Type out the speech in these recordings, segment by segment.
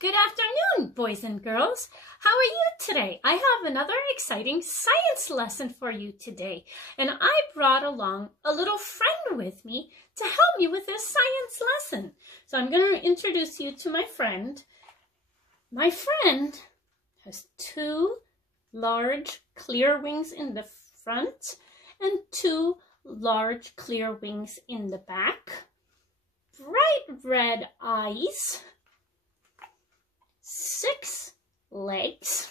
Good afternoon, boys and girls. How are you today? I have another exciting science lesson for you today, and I brought along a little friend with me to help me with this science lesson. So I'm going to introduce you to my friend. My friend has two large clear wings in the front and two large clear wings in the back, bright red eyes, 6 legs,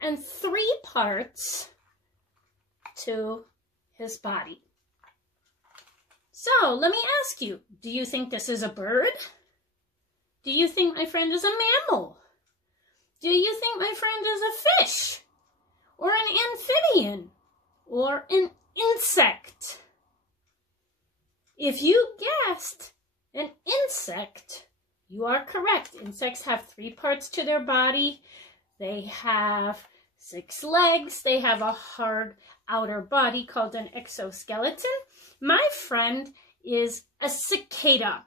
and 3 parts to his body. So let me ask you, do you think this is a bird? Do you think my friend is a mammal? Do you think my friend is a fish? Or an amphibian? Or an insect? If you guessed an insect, you are correct. Insects have 3 parts to their body. They have 6 legs. They have a hard outer body called an exoskeleton. My friend is a cicada.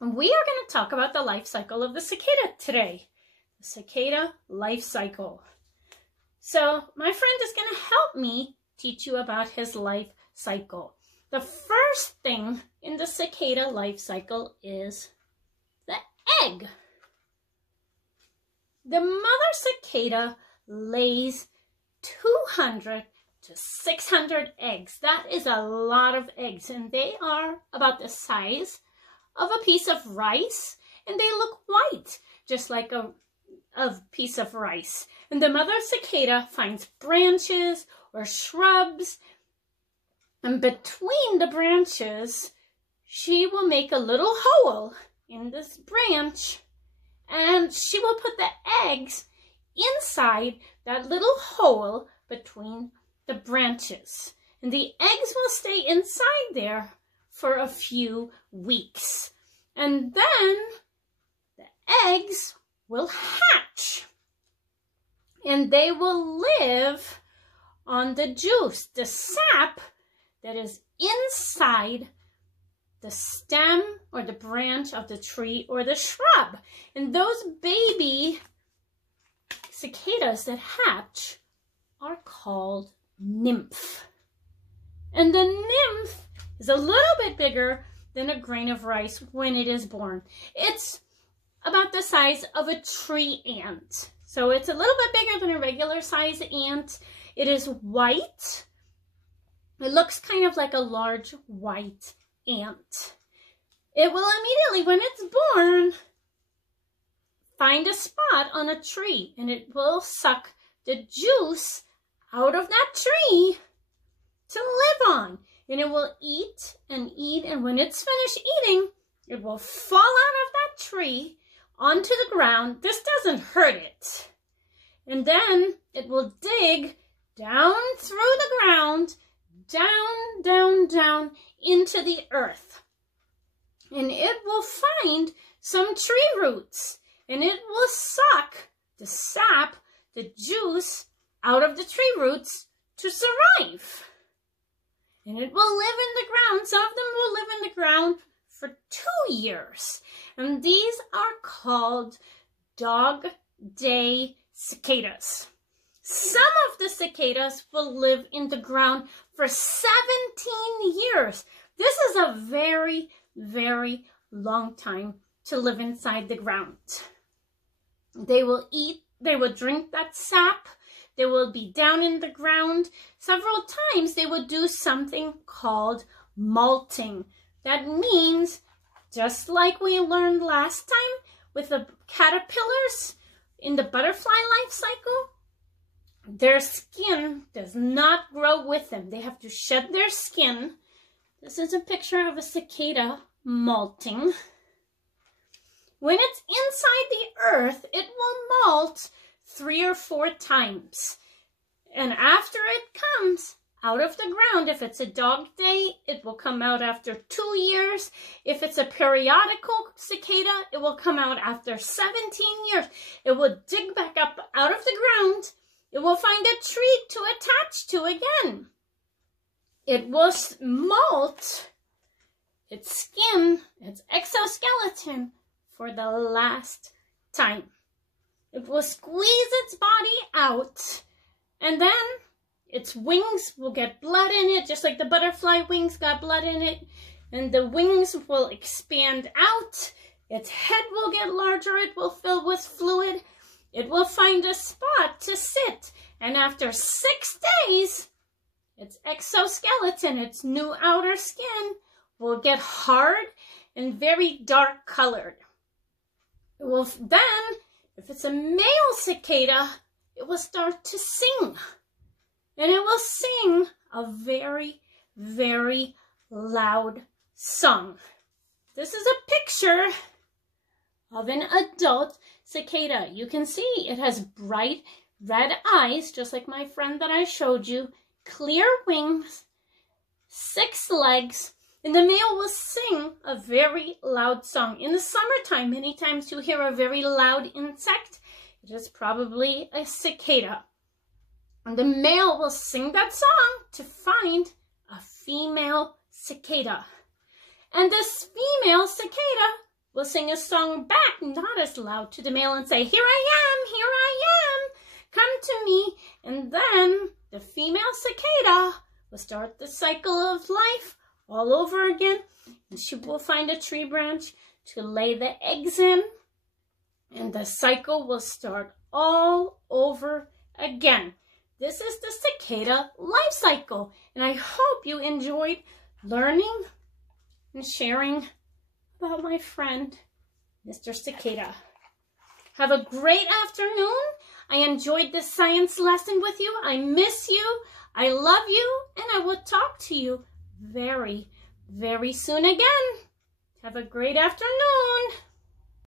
And we are going to talk about the life cycle of the cicada today. The cicada life cycle. So my friend is going to help me teach you about his life cycle. The first thing in the cicada life cycle is the egg. The mother cicada lays 200 to 600 eggs. That is a lot of eggs, and they are about the size of a piece of rice, and they look white, just like a piece of rice. And the mother cicada finds branches or shrubs, and between the branches, she will make a little hole in this branch, and she will put the eggs inside that little hole between the branches. And the eggs will stay inside there for a few weeks. And then the eggs will hatch. And they will live on the juice, the sap that is inside the stem or the branch of the tree or the shrub. And those baby cicadas that hatch are called nymph. And the nymph is a little bit bigger than a grain of rice when it is born. It's about the size of a tree ant. So it's a little bit bigger than a regular size ant. It is white. It looks kind of like a large white ant. It will immediately, when it's born, find a spot on a tree, and it will suck the juice out of that tree to live on. And it will eat, and when it's finished eating, it will fall out of that tree onto the ground. This doesn't hurt it. And then it will dig down through the ground, down, down, down into the earth. And it will find some tree roots, and it will suck the sap, the juice, out of the tree roots to survive. And it will live in the ground. Some of them will live in the ground for 2 years. And these are called dog day cicadas. Some of the cicadas will live in the ground for 17 years. This is a very, very long time to live inside the ground. They will eat, they will drink that sap, they will be down in the ground. Several times they will do something called molting. That means, just like we learned last time with the caterpillars in the butterfly life cycle, their skin does not grow with them. They have to shed their skin. This is a picture of a cicada molting. When it's inside the earth, it will molt 3 or 4 times. And after it comes out of the ground, if it's a dog day, it will come out after 2 years. If it's a periodical cicada, it will come out after 17 years. It will dig back up out of the ground. It will find a tree to attach to again. It will molt its skin, its exoskeleton, for the last time. It will squeeze its body out, and then its wings will get blood in it, just like the butterfly wings got blood in it, and the wings will expand out. Its head will get larger, it will fill with fluid, it will find a spot to sit, and after 6 days, its exoskeleton, its new outer skin, will get hard and very dark colored. It will then, if it's a male cicada, it will start to sing. And it will sing a very, very loud song. This is a picture of an adult cicada. You can see it has bright red eyes, just like my friend that I showed you, clear wings, 6 legs, and the male will sing a very loud song. In the summertime, many times you hear a very loud insect. It is probably a cicada. And the male will sing that song to find a female cicada. And this female cicada will sing a song back, not as loud, to the male and say, "Here I am, come to me." And then the female cicada will start the cycle of life all over again, and she will find a tree branch to lay the eggs in, and the cycle will start all over again. This is the cicada life cycle, and I hope you enjoyed learning and sharing about my friend, Mr. Cicada. Have a great afternoon. I enjoyed this science lesson with you. I miss you. I love you, and I will talk to you very, very soon again. Have a great afternoon.